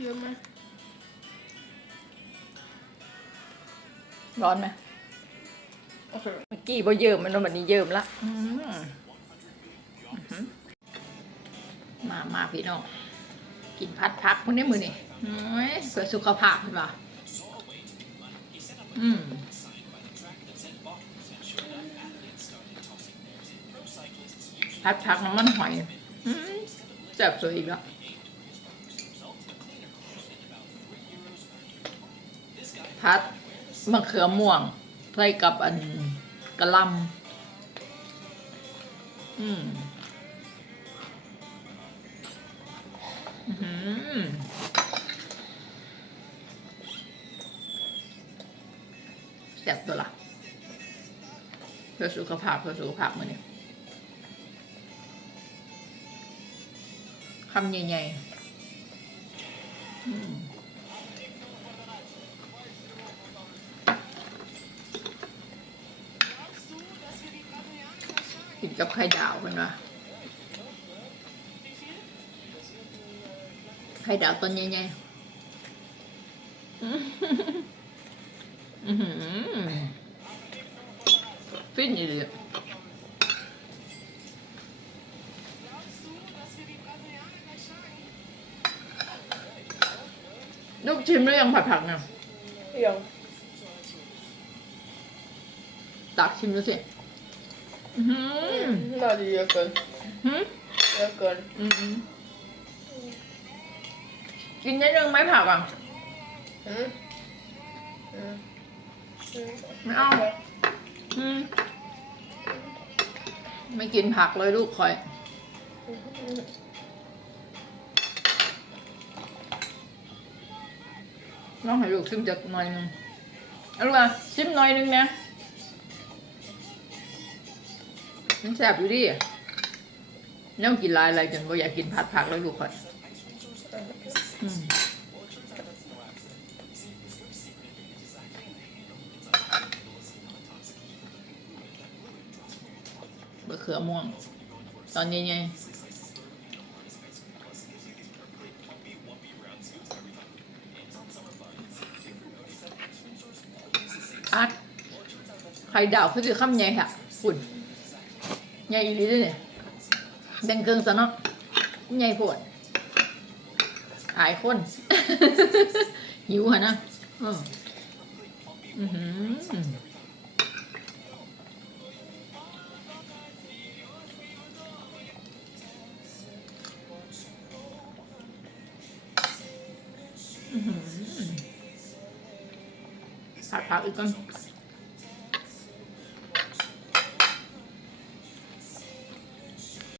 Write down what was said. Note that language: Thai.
เยอะไหมร้อนไหมเมื่อกี้บ่เยิมมันวันนี้เยิมละมามาพี่น้อง กินพัดพักพวกได้มือนี่เฮ้ยเพื่อสุขภาพเห็นปะ อืมพัดพักน้ำมันหอยอืมแซ่บสวยอีกแล้วพัดมะเขือม่วงใส่กับอันกะลำอืมอื้อ ซ่บตัวละเพื่อสุขภาพเพื่อสุขภาพมือนี่คำใหญ่ๆกินกับไข่ดาวกันวะไข่ดาวต้นใหญ่ๆอือหือ ฟินอยู่เลยลูกชิมหรือยังผัดผักเนี่ยยังตักชิมดูสิอื้อหือน่าจะเยอะเกินหืมเยอะเกินอืมกินได้ยังไหมผักอะ อืมอืมอืมไม่เอา อืม ไม่กินผักเลยลูกคอย น้องให้ลูกชิมจากหน่อยนึงเอาลูกอะชิมหน่อยหนึงนะมันแซ่บอยู่ดิน้องกินลายอะไรจนว่าอยากกินผัดผักเลยลูกคอย ขือม่วง ตอนนี้ไงอัดไข่ดาวคือสิข้ามใหญ่ค่ะฝุ่นใหญ่อีหลีเลยเนี่ยแบ่งเครื่องซะเนาะใหญ่ปวดอายคนหิวหะนะอืออือ หือผัดผักอีกก่อน